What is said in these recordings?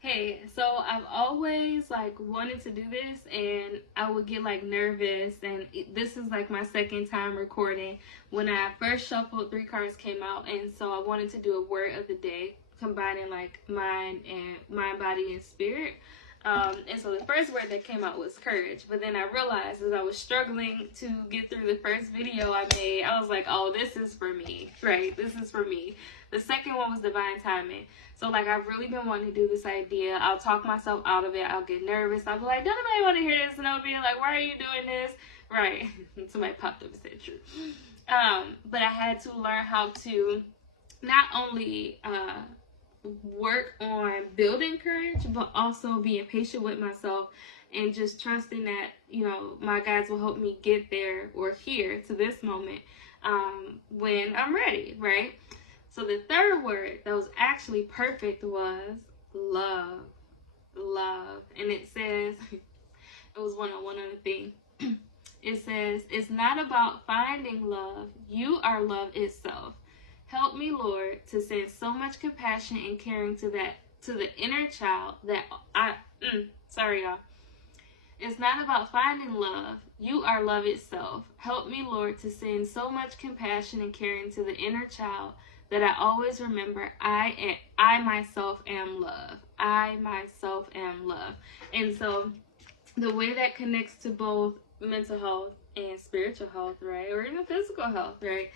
Hey, so I've always like wanted to do this, and I would get like nervous, and this is like my second time recording. When I first shuffled, three cards came out, and so I wanted to do a word of the day, combining like mind, body, and spirit. And so the first word that came out was courage, but then I realized as I was struggling to get through the first video I made, I was like, oh, this is for me, right? This is for me. The second one was divine timing. So like I've really been wanting to do this idea. I'll talk myself out of it. I'll get nervous. I'll be like, don't nobody want to hear this, and I'll be like, why are you doing this? Right. Somebody popped up and said true. But I had to learn how to not only work on building courage, but also being patient with myself and just trusting that, my guides will help me get there or here to this moment when I'm ready, right? So the third word that was actually perfect was love. Love. And it says, it was one on the thing. It says, it's not about finding love. You are love itself. Help me, Lord, to send so much compassion and caring to the inner child that sorry y'all. It's not about finding love. You are love itself. Help me, Lord, to send so much compassion and caring to the inner child that I always remember I myself am love. I myself am love. And so the way that connects to both mental health and spiritual health, right? Or even physical health, right?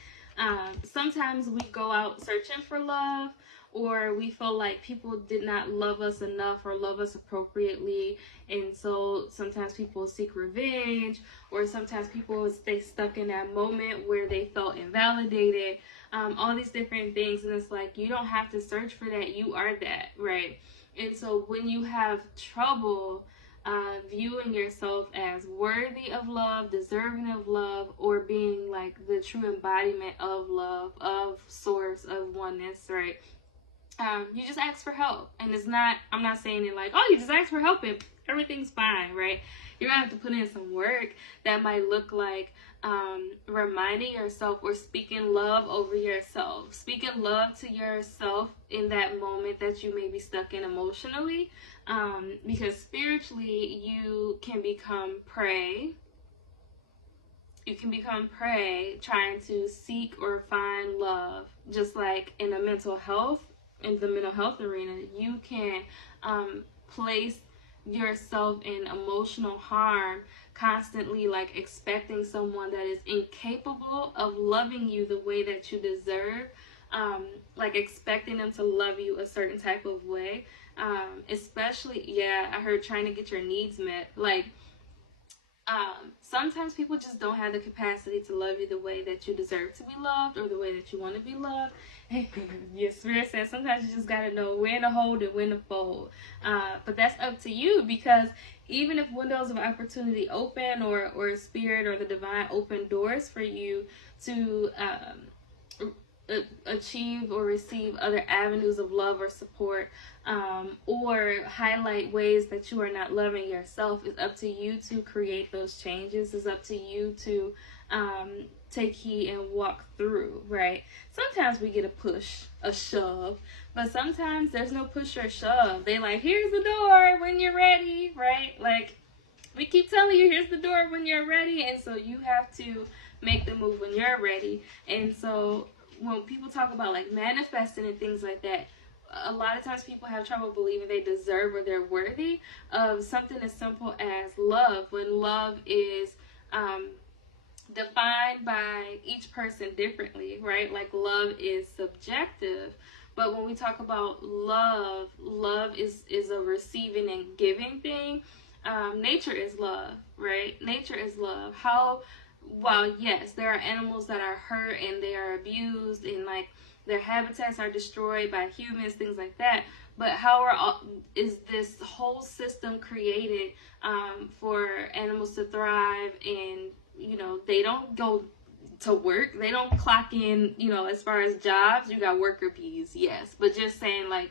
Sometimes we go out searching for love, or we feel like people did not love us enough or love us appropriately, and so sometimes people seek revenge, or sometimes people stay stuck in that moment where they felt invalidated, all these different things. And it's like, you don't have to search for that. You are that, right? And so when you have trouble viewing yourself as worthy of love, deserving of love, or being like the true embodiment of love, of source, of oneness, right? You just ask for help. And I'm not saying it like, oh, you just ask for help and everything's fine, right? You're gonna have to put in some work. That might look like reminding yourself or speaking love over yourself, speaking love to yourself in that moment that you may be stuck in emotionally, because spiritually you can become prey. You can become prey trying to seek or find love. Just like in the mental health arena, you can place yourself in emotional harm, constantly like expecting someone that is incapable of loving you the way that you deserve, like expecting them to love you a certain type of way, especially, yeah, I heard trying to get your needs met. Like, sometimes people just don't have the capacity to love you the way that you deserve to be loved, or the way that you want to be loved. Your spirit says sometimes you just gotta know when to hold and when to fold. But that's up to you, because even if windows of opportunity open, or spirit or the divine open doors for you to achieve or receive other avenues of love or support, or highlight ways that you are not loving yourself, it's up to you to create those changes. It's up to you to take heed and walk through, right? Sometimes we get a push, a shove, but sometimes there's no push or shove. They like, here's the door when you're ready, right? Like, we keep telling you, here's the door when you're ready, and so you have to make the move when you're ready. And so when people talk about like manifesting and things like that, a lot of times people have trouble believing they deserve or they're worthy of something as simple as love, when love is defined by each person differently, right? Like, love is subjective. But when we talk about love, love is a receiving and giving thing. Nature is love, right? Nature is love. While yes, there are animals that are hurt and they are abused, and like their habitats are destroyed by humans, things like that. But is this whole system created for animals to thrive? And they don't go to work, they don't clock in, as far as jobs. You got worker bees, yes, but just saying, like,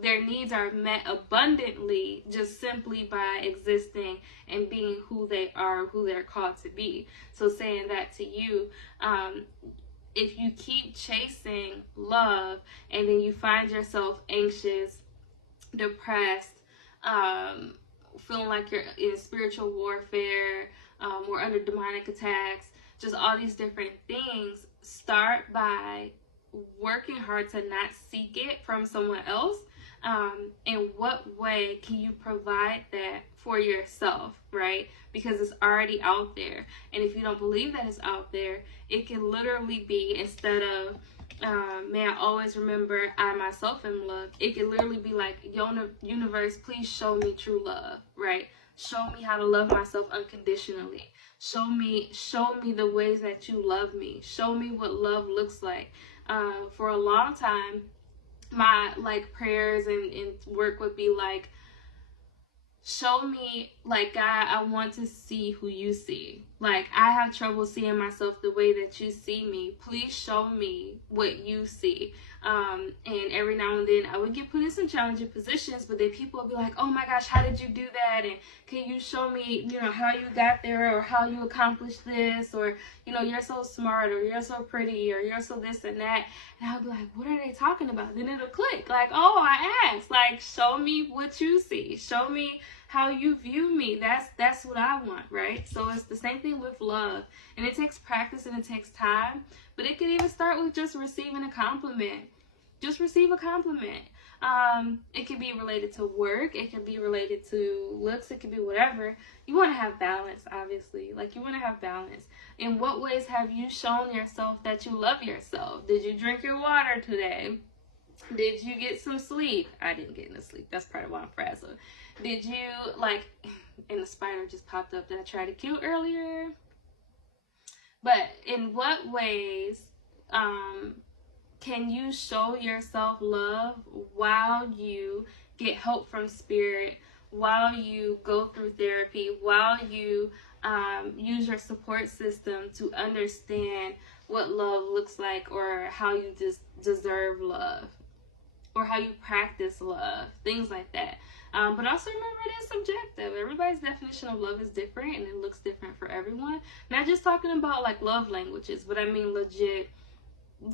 their needs are met abundantly just simply by existing and being who they are, who they're called to be. So saying that to you, if you keep chasing love and then you find yourself anxious depressed, feeling like you're in spiritual warfare, or under demonic attacks, just all these different things, start by working hard to not seek it from someone else. In what way can you provide that for yourself, right? Because it's already out there. And if you don't believe that it's out there, it can literally be, instead of may I always remember I myself am loved, it can literally be like, universe, please show me true love, right? Show me how to love myself unconditionally. Show me the ways that you love me. Show me what love looks like. For a long time, my like prayers and work would be like, show me, like, God, I want to see who you see. Like, I have trouble seeing myself the way that you see me. Please show me what you see. And every now and then I would get put in some challenging positions, but then people would be like, oh my gosh, how did you do that? And can you show me, how you got there, or how you accomplished this, or, you're so smart, or you're so pretty, or you're so this and that. And I'll be like, what are they talking about? Then it'll click, like, oh, I asked, like, show me what you see. Show me how you view me. That's what I want, right? So it's the same thing with love. And it takes practice and it takes time, but it could even start with just receiving a compliment. Just receive a compliment. It can be related to work. It can be related to looks. It can be whatever. You want to have balance, obviously. Like, you want to have balance. In what ways have you shown yourself that you love yourself? Did you drink your water today? Did you get some sleep? I didn't get any sleep. That's part of why I'm frazzled. Did you, like, and the spider just popped up that I tried to kill earlier. But in what ways can you show yourself love while you get help from spirit, while you go through therapy, while you use your support system to understand what love looks like, or how you just deserve love, or how you practice love, things like that. But also remember, it is subjective. Everybody's definition of love is different, and it looks different for everyone. Not just talking about like love languages, but I mean legit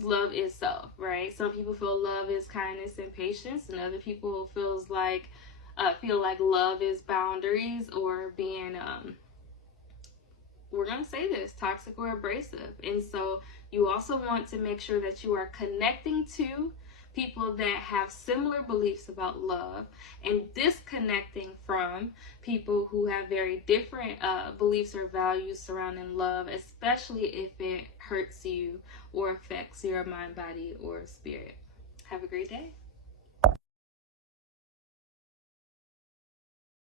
love itself, right? Some people feel love is kindness and patience, and other people feel like love is boundaries, or being we're gonna say this, toxic or abrasive. And so you also want to make sure that you are connecting to people that have similar beliefs about love, and disconnecting from people who have very different beliefs or values surrounding love, especially if it hurts you or affects your mind, body, or spirit. Have a great day.